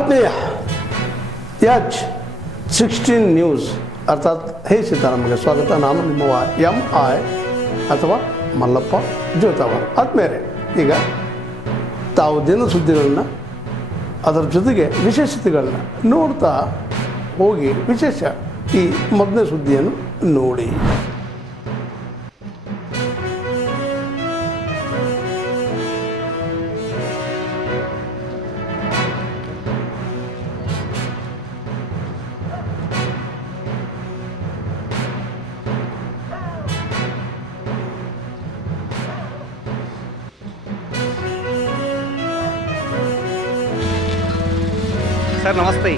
ಆತ್ಮೀಯ H16 news ಅರ್ಥಾತ್ ಹೇ ಸೀತಾರಾಮಗೆ ಸ್ವಾಗತ. ನಾನು ನಿಮ್ಮವ MI ಅಥವಾ ಮಲ್ಲಪ್ಪ ಜೋತಾವರ್. ಆದ್ಮೇಲೆ ಈಗ ತಾವು ದಿನ ಸುದ್ದಿಗಳನ್ನ ಅದರ ಜೊತೆಗೆ ವಿಶೇಷತೆಗಳನ್ನ ನೋಡ್ತಾ ಹೋಗಿ ವಿಶೇಷ ಈ ಮೊದಲನೇ ಸುದ್ದಿಯನ್ನು ನೋಡಿ. सर नमस्ते.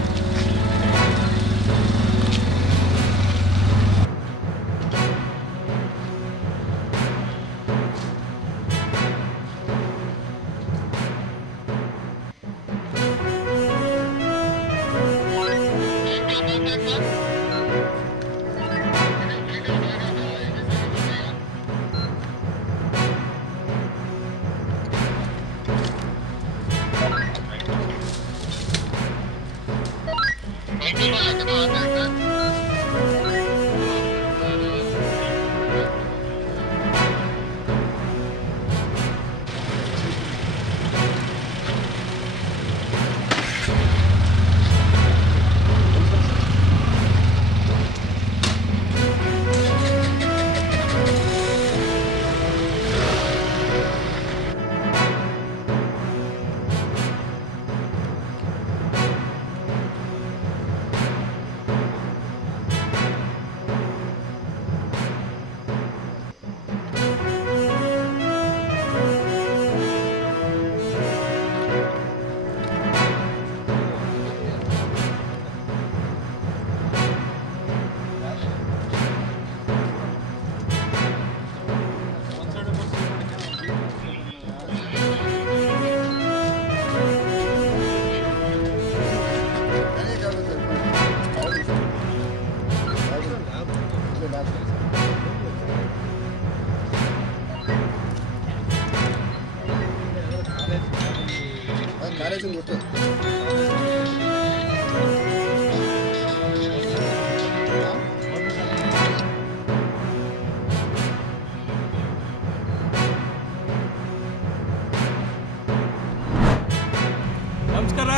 ನಮಸ್ಕಾರ.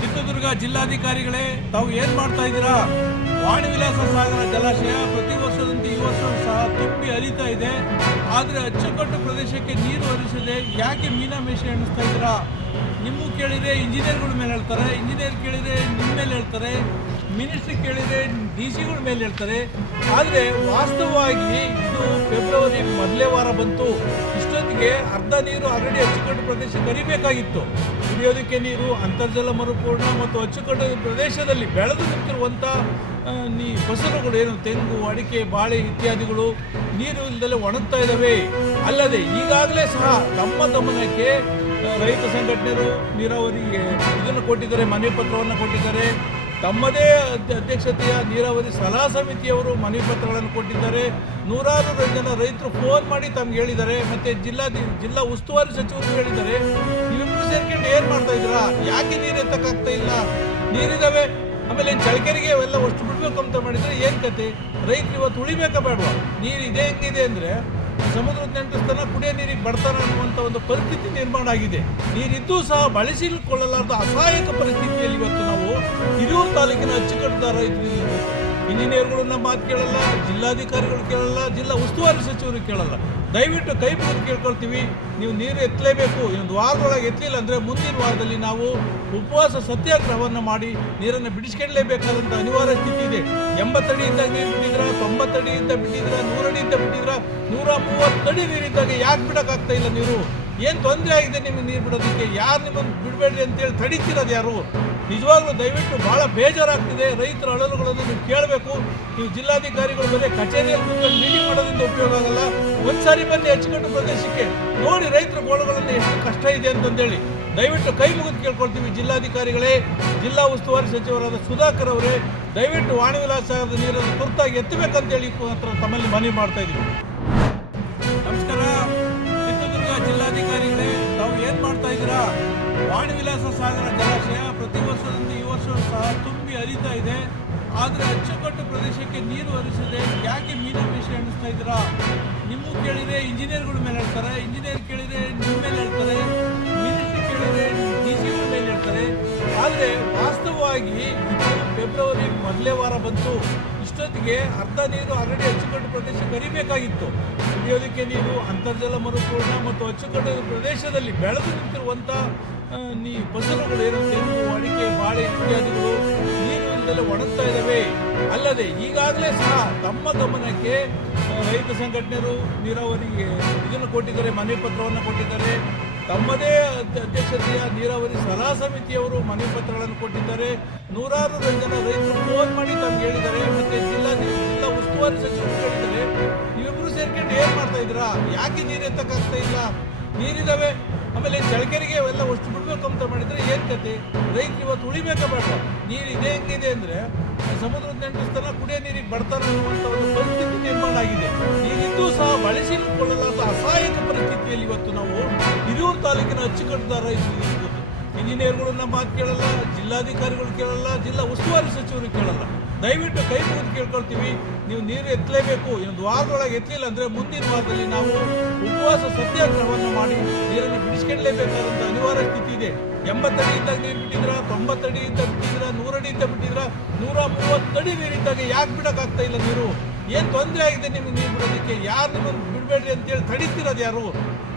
ಚಿತ್ರದುರ್ಗ ಜಿಲ್ಲಾಧಿಕಾರಿಗಳೇ, ತಾವು ಏನು ಮಾಡ್ತಾ ಇದ್ದೀರಾ? ವಾಣಿ ವಿಲಾಸ ಸಾಗರ ಜಲಾಶಯ ಪ್ರತಿ ವರ್ಷದಂತೆ ಈ ವರ್ಷ ಸಹ ತುಂಬಿ ಹರಿತಾ ಇದೆ. ಆದರೆ ಅಚ್ಚುಕಟ್ಟು ಪ್ರದೇಶಕ್ಕೆ ನೀರು ಹರಿಸದೆ ಯಾಕೆ ಮೀನಾಮೇಷ ಎಣಿಸ್ತಾ ಇದ್ದೀರಾ? ನಿಮ್ಮೂ ಕೇಳಿದರೆ ಇಂಜಿನಿಯರ್ಗಳ ಮೇಲೆ ಹೇಳ್ತಾರೆ, ಇಂಜಿನಿಯರ್ ಕೇಳಿದರೆ ನಿಮ್ಮ ಮೇಲೆ ಹೇಳ್ತಾರೆ, ಮಿನಿಸ್ಟ್ರಿ ಕೇಳಿದರೆ DC ಗಳ ಮೇಲೆ ಹೇಳ್ತಾರೆ. ಆದರೆ ವಾಸ್ತವವಾಗಿ ಇದು ಫೆಬ್ರವರಿ ಮೊದಲೇ ವಾರ ಬಂತು. ಇಷ್ಟೊತ್ತಿಗೆ ಅರ್ಧ ನೀರು ಆಲ್ರೆಡಿ ಅಚ್ಚುಕಟ್ಟು ಪ್ರದೇಶಕ್ಕೆ ಹರಿಬೇಕಾಗಿತ್ತು. ಕುಡಿಯೋದಕ್ಕೆ ನೀರು, ಅಂತರ್ಜಲ ಮರುಪೂರ್ಣ ಮತ್ತು ಅಚ್ಚುಕಟ್ಟು ಪ್ರದೇಶದಲ್ಲಿ ಬೆಳೆದು ನಿಂತಿರುವಂಥ ಫಸಲುಗಳು ಏನು ತೆಂಗು, ಅಡಿಕೆ, ಬಾಳೆ ಇತ್ಯಾದಿಗಳು ನೀರು ಇಲ್ಲದಲ್ಲೇ ಒಣಗ್ತಾ ಇದ್ದಾವೆ. ಅಲ್ಲದೆ ಈಗಾಗಲೇ ಸಹ ತಮ್ಮ ಗಮನಕ್ಕೆ ರೈತ ಸಂಘಟನೆಗಳು ನೀರಾವರಿಗೆ ಇದನ್ನು ಕೊಟ್ಟಿದ್ದಾರೆ, ಮನೆ ಪತ್ರವನ್ನು ಕೊಟ್ಟಿದ್ದಾರೆ. ತಮ್ಮದೇ ಅಧ್ಯಕ್ಷತೆಯ ನೀರಾವರಿ ಸಲಹಾ ಸಮಿತಿಯವರು ಮನವಿ ಪತ್ರಗಳನ್ನು ಕೊಟ್ಟಿದ್ದಾರೆ. ನೂರಾರು ಜನ ರೈತರು ಫೋನ್ ಮಾಡಿ ತಮ್ಗೆ ಹೇಳಿದ್ದಾರೆ. ಮತ್ತು ಜಿಲ್ಲಾ ಉಸ್ತುವಾರಿ ಸಚಿವರು ಹೇಳಿದ್ದಾರೆ. ನೀವಿಬ್ಬರು ಸೇರ್ಕೊಂಡು ಏನು ಮಾಡ್ತಾ ಇದ್ದೀರಾ? ಯಾಕೆ ನೀರು ಎತ್ತಕ್ಕಾಗ್ತಾ ಇಲ್ಲ? ನೀರಿದ್ದಾವೆ, ಆಮೇಲೆ ಚಳಕೆರಿಗೆ ಅವೆಲ್ಲ ಅಷ್ಟು ಬಿಡಬೇಕು ಅಂತ ಮಾಡಿದರೆ ಏನು ಕತೆ? ರೈತರು ಇವತ್ತು ಉಳಿಬೇಕಾ ಬೇಡವಾ? ನೀರು ಇದೇ ಹೆಂಗಿದೆ ಅಂದರೆ ಸಮುದ್ರದ ನೆಂಟಸ್ಥಾನ, ಕುಡಿಯೋ ನೀರಿಗೆ ಬಡತನ ಅನ್ನುವಂಥ ಒಂದು ಪರಿಸ್ಥಿತಿ ನಿರ್ಮಾಣ ಆಗಿದೆ. ನೀರಿದ್ದೂ ಸಹ ಬಳಸಿಕೊಳ್ಳಲಾರದ ಅಸಹಾಯಕ ಪರಿಸ್ಥಿತಿಯಲ್ಲಿ ಇವತ್ತು ನಾವು ಹಿರಿಯೂರು ತಾಲೂಕಿನ ಅಚ್ಚುಕಟ್ಟುದಾರ ರೈತರು ಇಂಜಿನಿಯರ್ಗಳನ್ನ ಮಾತು ಕೇಳಲ್ಲ, ಜಿಲ್ಲಾಧಿಕಾರಿಗಳು ಕೇಳಲ್ಲ, ಜಿಲ್ಲಾ ಉಸ್ತುವಾರಿ ಸಚಿವರು ಕೇಳಲ್ಲ. ದಯವಿಟ್ಟು ಕೈ ಮುಗಿದು ಕೇಳ್ಕೊಳ್ತೀವಿ, ನೀವು ನೀರು ಎತ್ತಲೇಬೇಕು. ಇನ್ನೊಂದು ವಾರದೊಳಗೆ ಎತ್ತಲಿಲ್ಲ ಅಂದರೆ ಮುಂದಿನ ವಾರದಲ್ಲಿ ನಾವು ಉಪವಾಸ ಸತ್ಯಾಗ್ರಹವನ್ನು ಮಾಡಿ ನೀರನ್ನು ಬಿಡಿಸ್ಕೊಳ್ಳಲೇಬೇಕಾದಂಥ ಅನಿವಾರ್ಯ ಸ್ಥಿತಿ ಇದೆ. 80 ಅಡಿಯಿಂದ ನೀರು ಬಿಟ್ಟಿದ್ರ, 90 ಅಡಿಯಿಂದ ಬಿಟ್ಟಿದ್ರ, 100 ಅಡಿಯಿಂದ ಬಿಟ್ಟಿದ್ರ, 130 ಅಡಿ ನೀರಿದ್ದಾಗ ಯಾಕೆ ಬಿಡೋಕ್ಕಾಗ್ತಾ ಇಲ್ಲ? ನೀರು ಏನು ತೊಂದರೆ ಆಗಿದೆ ನಿಮಗೆ ನೀರು ಬಿಡೋದಕ್ಕೆ? ಯಾರು ನಿಮ್ಮನ್ನು ಬಿಡಬೇಡ್ರಿ ಅಂತೇಳಿ ತಡೀತಿರೋದು ಯಾರು? ನಿಜವಾಗ್ಲೂ ದಯವಿಟ್ಟು ಭಾಳ ಬೇಜಾರಾಗ್ತಿದೆ. ರೈತರ ಅಳಲುಗಳನ್ನು ನೀವು ಕೇಳಬೇಕು. ನೀವು ಜಿಲ್ಲಾಧಿಕಾರಿಗಳು ಬರೀ ಕಚೇರಿಯಲ್ಲಿ ಕೂತ್ಕೊಂಡು ಮೀಟಿಂಗ್ ಮಾಡೋದ್ರಿಂದ ಉಪಯೋಗ ಆಗಲ್ಲ. ಒಂದು ಸಾರಿ ಬನ್ನಿ ಅಚ್ಚುಕಟ್ಟು ಪ್ರದೇಶಕ್ಕೆ, ನೋಡಿ ರೈತರ ಗೋಳುಗಳನ್ನು ಎಷ್ಟು ಕಷ್ಟ ಇದೆ ಅಂತಂದೇಳಿ. ದಯವಿಟ್ಟು ಕೈ ಮುಗಿದು ಕೇಳ್ಕೊಳ್ತೀವಿ. ಜಿಲ್ಲಾಧಿಕಾರಿಗಳೇ, ಜಿಲ್ಲಾ ಉಸ್ತುವಾರಿ ಸಚಿವರಾದ ಸುಧಾಕರ್ ಅವರೇ, ದಯವಿಟ್ಟು ವಾಣಿ ವಿಲಾಸದ ನೀರನ್ನು ತುರ್ತಾಗಿ ಎತ್ತಬೇಕಂತೇಳಿ ತಮ್ಮಲ್ಲಿ ಮನವಿ ಮಾಡ್ತಾ ಇದ್ದೀವಿ. ನಮಸ್ಕಾರ. ಜಿಲ್ಲಾಧಿಕಾರಿಗಳೇ, ತಾವು ಏನು ಮಾಡ್ತಾ ಇದ್ದೀರಾ? ವಾಣಿ ವಿಲಾಸ ಸಾಗರ ಜಲಾಶಯ ಪ್ರತಿ ವರ್ಷ ಇದೆ. ಆದರೆ ಅಚ್ಚುಕಟ್ಟು ಪ್ರದೇಶಕ್ಕೆ ನೀರು ಹರಿಸದೆ ಯಾಕೆ ಮೀನಾಮೇಷ ಎಣಿಸ್ತಾ ಇದ್ದೀರಾ? ನಿಮ್ಮೂ ಕೇಳಿದರೆ ಇಂಜಿನಿಯರ್ಗಳ ಮೇಲೆ ಹೇಳ್ತಾರೆ, ಇಂಜಿನಿಯರ್ ಕೇಳಿದರೆ ನಿಮ್ಮ ಮೇಲೆ ಹೇಳ್ತಾರೆ, ಮಿನಿಸ್ಟ್ರಿ ಕೇಳಿದರೆ DC ಮೇಲೆ ಹೇಳ್ತಾರೆ. ಆದರೆ ವಾಸ್ತವವಾಗಿ ಫೆಬ್ರವರಿ ಮೊದಲೇ ವಾರ ಬಂತು. ಇಷ್ಟೊತ್ತಿಗೆ ಅರ್ಧ ನೀರು ಆಲ್ರೆಡಿ ಅಚ್ಚುಕಟ್ಟು ಪ್ರದೇಶಕ್ಕೆ ಹರಿಬೇಕಾಗಿತ್ತು. ಕುಡಿಯೋದಕ್ಕೆ ನೀರು, ಅಂತರ್ಜಲ ಮರುಪೂರ್ಣ ಮತ್ತು ಅಚ್ಚುಕಟ್ಟು ಪ್ರದೇಶದಲ್ಲಿ ಬೆಳೆದು ನಿಂತಿರುವಂಥ ಫಸಲುಗಳು ಏನು, ತೆಂಗು, ಅಡಿಕೆ, ಬಾಳೆ ಇತ್ಯಾದಿಗಳು ನೀರು ಇಲ್ಲದೆ ಒಣಗ್ತಾ ಇದ್ದಾವೆ. ಅಲ್ಲದೆ ಈಗಾಗಲೇ ಸಹ ತಮ್ಮ ಗಮನಕ್ಕೆ ರೈತ ಸಂಘಟನೆಗಳು ನೀರಾವರಿಗೆ ಇದನ್ನು ಕೊಟ್ಟಿದ್ದಾರೆ, ಮನೆ ಪತ್ರವನ್ನು ಕೊಟ್ಟಿದ್ದಾರೆ. ತಮ್ಮದೇ ಅಧ್ಯಕ್ಷತೆಯ ನೀರಾವರಿ ಸಲಹಾ ಸಮಿತಿಯವರು ಮನೆ ಪತ್ರಗಳನ್ನು ಕೊಟ್ಟಿದ್ದಾರೆ. ನೂರಾರು ಜನ ರೈತರು ಫೋನ್ ಮಾಡಿ ತಮ್ಗೆ ಹೇಳಿದ್ದಾರೆ. ಮತ್ತು ಜಿಲ್ಲಾ ಉಸ್ತುವಾರಿ ಸಚಿವರು ಹೇಳಿದ್ದಾರೆ, ನೀವಿಬ್ಬರು ಸೇರ್ಕೊಂಡು ಏನು ಮಾಡ್ತಾ ಇದ್ದೀರಾ? ಯಾಕೆ ನೀರು ಎತ್ತಕ್ಕಾಗ್ತಾ ಇಲ್ಲ? ನೀರಿದ್ದಾವೆ. ಆಮೇಲೆ ಚಳಕೆರೆಗೆ ಅವೆಲ್ಲ ಅಷ್ಟು ಬಿಡಬೇಕು ಅಂತ ಮಾಡಿದರೆ ಏನು ಕತೆ? ರೈತರು ಇವತ್ತು ಉಳಿಬೇಕಾ ಬೇಡ? ನೀರು ಇದೆ ಹೆಂಗಿದೆ ಅಂದರೆ ಸಮುದ್ರದ ನೆಂಟಸ್ತನ ಕುಡಿಯೋ ನೀರಿಗೆ ಬರ್ತಾನೆ ಅನ್ನುವಂಥ ಒಂದು ಪರಿಸ್ಥಿತಿ ನಿರ್ಮಾಣ ಆಗಿದೆ. ನೀರಿದ್ದೂ ಸಹ ಬಳಸಿಕೊಳ್ಳಲಾದ ಅಸಹಾಯಕ ಪರಿಸ್ಥಿತಿಯಲ್ಲಿ ಇವತ್ತು ನಾವು ಹಿರಿಯೂರು ತಾಲೂಕಿನ ಅಚ್ಚುಕಟ್ಟುದಾರ ರೈತರು, ಇಂಜಿನಿಯರ್ಗಳು ನಮ್ಮ ಮಾತು ಕೇಳಲ್ಲ, ಜಿಲ್ಲಾಧಿಕಾರಿಗಳು ಕೇಳಲ್ಲ, ಜಿಲ್ಲಾ ಉಸ್ತುವಾರಿ ಸಚಿವರು ಕೇಳಲ್ಲ. ದಯವಿಟ್ಟು ಕೈ ಮುಗಿದು ಕೇಳ್ಕೊಳ್ತೀವಿ, ನೀವು ನೀರು ಎತ್ತಲೇಬೇಕು. ಇನ್ನೊಂದು ವಾರದೊಳಗೆ ಎತ್ತಲಿಲ್ಲ ಅಂದರೆ ಮುಂದಿನ ವಾರದಲ್ಲಿ ನಾವು ಉಪವಾಸ ಸತ್ಯಾಗ್ರಹವನ್ನು ಮಾಡಿ ನೀರನ್ನು ಬಿಡಿಸ್ಕೊಳ್ಳಲೇಬೇಕಾದಂಥ ಅನಿವಾರ್ಯ ಸ್ಥಿತಿ ಇದೆ. 80 ಅಡಿ ಇದ್ದಾಗ ನೀರು ಬಿಟ್ಟಿದ್ರ, 90 ಅಡಿ ಇದ್ದ ಬಿಟ್ಟಿದ್ರ, 100 ಅಡಿ ಇದ್ದ ಬಿಟ್ಟಿದ್ರ, 130 ಅಡಿ ನೀರಿದ್ದಾಗ ಯಾಕೆ ಬಿಡೋಕ್ಕಾಗ್ತಾ ಇಲ್ಲ ನೀರು? ಏನು ತೊಂದರೆ ಆಗಿದೆ ನಿಮ್ಗೆ ನೀರು ಬಿಡೋದಕ್ಕೆ? ಯಾರು ನಿಮ್ಮನ್ನು ಬಿಡಬೇಡ್ರಿ ಅಂತೇಳಿ ತಡೀತಿರೋದು ಯಾರು?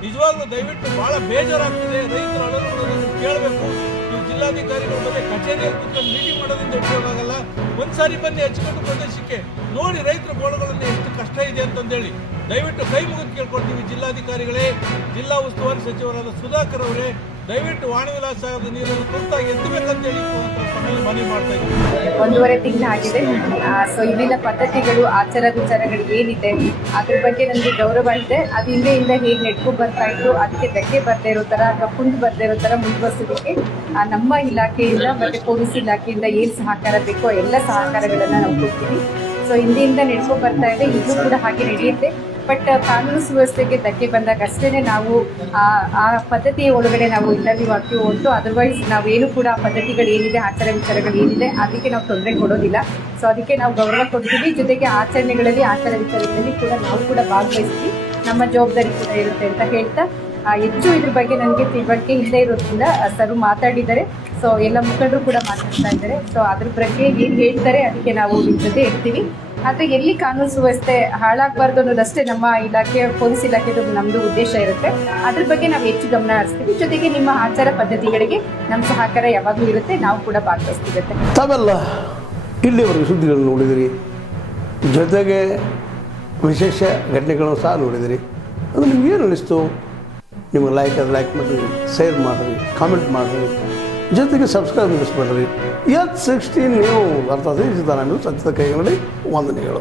ನಿಜವಾಗ್ಲೂ ದಯವಿಟ್ಟು ಭಾಳ ಬೇಜಾರಾಗ್ತಿದೆ. ರೈತರ ಅಳಲುಗಳನ್ನು ಕೇಳಬೇಕು. ನೀವು ಜಿಲ್ಲಾಧಿಕಾರಿಗಳ ಬಗ್ಗೆ ಕಚೇರಿಯಲ್ಲಿ ಕೂತ್ಕೊಂಡು ಮೀಟಿಂಗ್ ಮಾಡೋದ್ರಿಂದ ಉಪಯೋಗ ಆಗಲ್ಲ. ಒಂದ್ಸಾರಿ ಬನ್ನಿ ಅಚ್ಚುಕಟ್ಟು ಪ್ರದೇಶಕ್ಕೆ, ನೋಡಿ ರೈತರ ಗೋಳಗಳನ್ನು ಎಷ್ಟು ಕಷ್ಟ ಇದೆ ಅಂತಂದೇಳಿ. ದಯವಿಟ್ಟು ಕೈ ಮುಗಿದು ಕೇಳ್ಕೊಳ್ತೀವಿ. ಜಿಲ್ಲಾಧಿಕಾರಿಗಳೇ, ಜಿಲ್ಲಾ ಉಸ್ತುವಾರಿ ಸಚಿವರಾದ ಸುಧಾಕರ್ ಅವರೇ, ದಯವಿಟ್ಟು ವಾಣಿ ವಿಲಾಸ ಸಾಗರದ ನೀರನ್ನು ತುರ್ತಾಗಿ ಎತ್ತಬೇಕಂತೇಳಿ ತಮ್ಮಲ್ಲಿ ಮನವಿ ಮಾಡ್ತಾ ಇದ್ದೀವಿ. 1.5 ತಿಂಗಳು ಆಗಿದೆ. ಸೊ ಇಲ್ಲಿನ ಪದ್ಧತಿಗಳು, ಆಚಾರ ವಿಚಾರಗಳು ಏನಿದೆ ಅದ್ರ ಬಗ್ಗೆ ನನಗೆ ಗೌರವ ಇದೆ. ಅದು ಹಿಂದೆಯಿಂದ ಹೇಗೆ ನೆಡ್ಕೊಂಡು ಬರ್ತಾ ಇತ್ತು, ಅದಕ್ಕೆ ಧಕ್ಕೆ ಬರ್ದೇ ಇರೋ ಥರ ಅಥವಾ ಕುಂದು ಬರ್ದೇ ಇರೋ ಥರ ಮುಂದುವರಿಸೋದಕ್ಕೆ ನಮ್ಮ ಇಲಾಖೆಯಿಂದ ಮತ್ತು ಪೊಲೀಸ್ ಇಲಾಖೆಯಿಂದ ಏನು ಸಹಕಾರ ಬೇಕೋ ಎಲ್ಲ ಸಹಕಾರಗಳನ್ನು ನಾವು ಕೊಡ್ತೀವಿ. ಸೊ ಹಿಂದೆಯಿಂದ ನೆಡ್ಕೊಂಡು ಬರ್ತಾ ಇದೆ, ಈಗಲೂ ಕೂಡ ಹಾಗೆ ನಡೆಯುತ್ತೆ. ಬಟ್ ಕಾನೂನು ಸುವ್ಯವಸ್ಥೆಗೆ ಧಕ್ಕೆ ಬಂದಾಗ ಅಷ್ಟೇ ನಾವು ಆ ಪದ್ಧತಿಯ ಒಳಗಡೆ ನಾವು ಇಂಟರ್ವ್ಯೂ ಆಗ್ತೀವಿ ಹೊರತು ಅದರ್ವೈಸ್ ನಾವೇನು ಕೂಡ ಪದ್ಧತಿಗಳು ಏನಿದೆ, ಆಚಾರ ವಿಚಾರಗಳು ಏನಿದೆ ಅದಕ್ಕೆ ನಾವು ತೊಂದರೆ ಕೊಡೋದಿಲ್ಲ. ಸೊ ಅದಕ್ಕೆ ನಾವು ಗೌರವ ಕೊಡ್ತೀವಿ. ಜೊತೆಗೆ ಆಚರಣೆಗಳಲ್ಲಿ, ಆಚಾರ ವಿಚಾರಗಳಲ್ಲಿ ಕೂಡ ನಾವು ಕೂಡ ಭಾಗವಹಿಸ್ತೀವಿ. ನಮ್ಮ ಜವಾಬ್ದಾರಿ ಕೂಡ ಇರುತ್ತೆ ಅಂತ ಹೇಳ್ತಾ, ಹೆಚ್ಚು ಇದ್ರ ಬಗ್ಗೆ ನನಗೆ ತಿಳುವಳಿಕೆ ಇಲ್ಲದೆ ಇರೋದ್ರಿಂದ ಸರ್ ಮಾತಾಡಿದ್ದಾರೆ. ಸೊ ಎಲ್ಲ ಮುಖಂಡರು ಕೂಡ ಮಾತಾಡ್ತಾ ಇದ್ದಾರೆ. ಸೊ ಅದ್ರ ಬಗ್ಗೆ ಏನು ಹೇಳ್ತಾರೆ ಅದಕ್ಕೆ ನಾವು ನಿಮ್ಮ ಜೊತೆ ಇರ್ತೀವಿ. ಆದರೆ ಎಲ್ಲಿ ಕಾನೂನು ಸುವ್ಯವಸ್ಥೆ ಹಾಳಾಗಬಾರ್ದು ಅನ್ನೋದಷ್ಟೇ ನಮ್ಮ ಇಲಾಖೆ, ಪೊಲೀಸ್ ಇಲಾಖೆದು ನಮ್ಮದು ಉದ್ದೇಶ ಇರುತ್ತೆ. ಅದ್ರ ಬಗ್ಗೆ ನಾವು ಹೆಚ್ಚು ಗಮನ ಹರಿಸ್ತೀವಿ. ಜೊತೆಗೆ ನಿಮ್ಮ ಆಚಾರ ಪದ್ಧತಿಗಳಿಗೆ ನಮ್ಮ ಸಹಕಾರ ಯಾವಾಗಲೂ ಇರುತ್ತೆ, ನಾವು ಕೂಡ ಭಾಗವಹಿಸ್ತಿರುತ್ತೆ. ತಾವೆಲ್ಲ ಇಲ್ಲಿವರೆಗೆ ಸುದ್ದಿಗಳನ್ನು ನೋಡಿದಿರಿ, ಜೊತೆಗೆ ವಿಶೇಷ ಘಟನೆಗಳನ್ನು ಸಹ ನೋಡಿದಿರಿ. ಅದು ನಿಮ್ಗೇನು ಅನ್ನಿಸ್ತು? ನಿಮಗೆ ಲೈಕ್ ಮಾಡಿರಿ, ಶೇರ್ ಮಾಡಿರಿ, ಕಾಮೆಂಟ್ ಮಾಡಿರಿ, ಜೊತೆಗೆ ಸಬ್ಸ್ಕ್ರೈಬ್ ಮಾಡಿಸ್ಬೇಡ್ರಿ. H16 ನ್ಯೂಸ್ ಅರ್ಥಾತ್ ಸತ್ಯದ ಕೈಗಳಲ್ಲಿ ವಂದನೆಗಳು.